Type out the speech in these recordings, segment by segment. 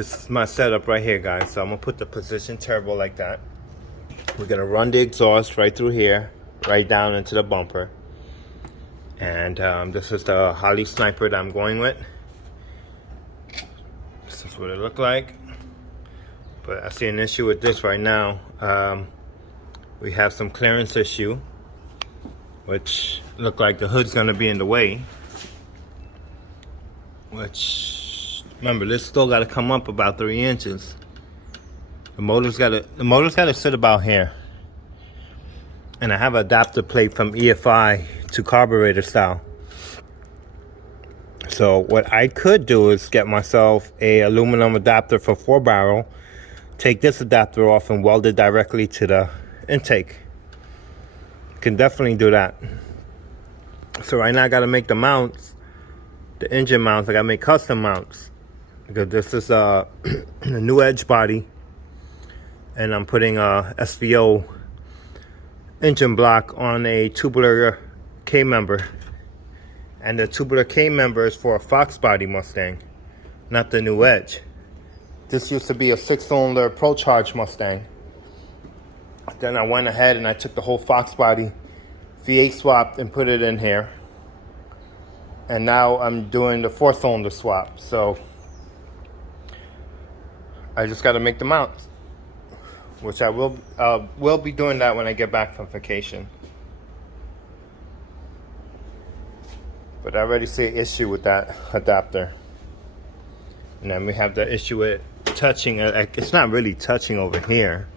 This is my setup right here, guys. So I'm gonna put the position turbo like that. We're gonna run the exhaust right through here, right down into the bumper. And this is the Holly Sniper that I'm going with. This is what it looked like. But I see an issue with this right now. We have some clearance issue, which look like the hood's gonna be in the way. Which, remember, this still gotta come up about 3 inches. The motor's gotta sit about here. And I have an adapter plate from EFI to carburetor style. So what I could do is get myself a aluminum adapter for 4-barrel, take this adapter off and weld it directly to the intake. Can definitely do that. So right now I gotta make the mounts, the engine mounts. I gotta make custom mounts because this is a new edge body, and I'm putting a SVO engine block on a tubular K member, and the tubular K member is for a Fox Body Mustang, not the new edge. This used to be a 6-cylinder Pro Charge Mustang. Then I went ahead and I took the whole Fox Body V8 swap and put it in here, and now I'm doing the 4-cylinder swap. So I just got to make the mounts, which I will be doing that when I get back from vacation. But I already see an issue with that adapter. And then we have the issue with touching. It's not really touching over here.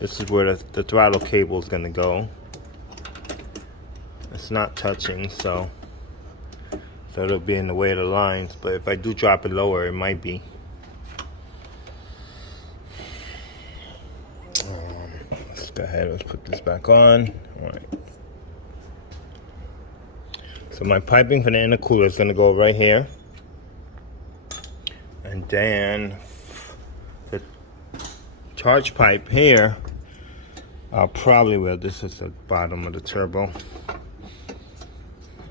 This is where the throttle cable is going to go. It's not touching, so it'll be in the way of the lines. But if I do drop it lower, it might be. Let's go ahead, let's put this back on. All right. So my piping for the intercooler is going to go right here. And then the charge pipe here, I'll probably weld. This is the bottom of the turbo.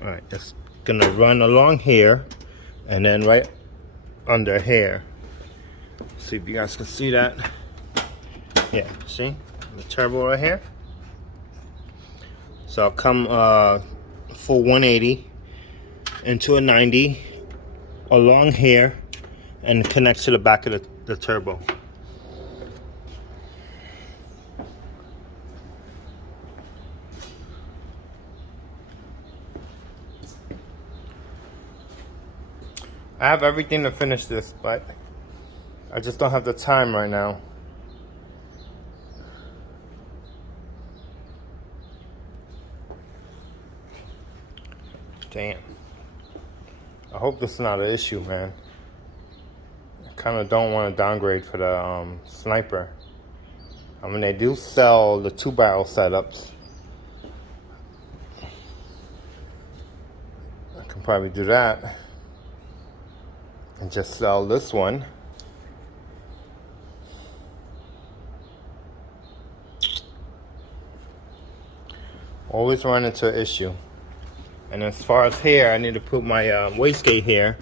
All right, it's going to run along here and then right under here. See if you guys can see that. Yeah, see? The turbo right here. So I'll come full 180 into a 90 along here and connect to the back of the turbo. I have everything to finish this, but I just don't have the time right now. Damn. I hope this is not an issue, man. I kind of don't want to downgrade for the Sniper. I mean, they do sell the 2-barrel setups. I can probably do that and just sell this one. Always run into an issue. And as far as here, I need to put my wastegate here,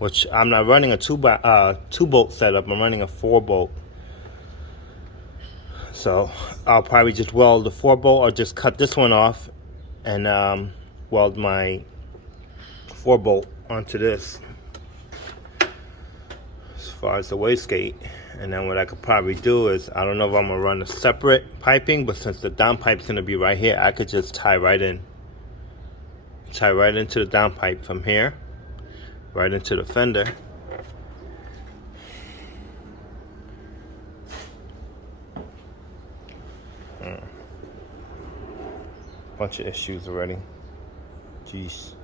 which I'm not running a 2-bolt setup. I'm running a 4-bolt. So I'll probably just weld the 4-bolt or just cut this one off and weld my 4-bolt onto this as far as the wastegate. And then what I could probably do is, I don't know if I'm gonna run a separate piping, but since the downpipe's gonna be right here, I could just tie right into the downpipe from here, right into the fender. Bunch of issues already. Jeez.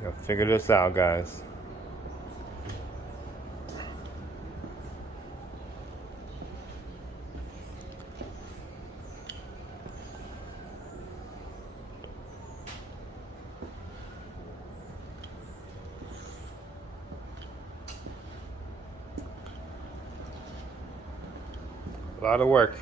Gotta figure this out, guys. A lot of work.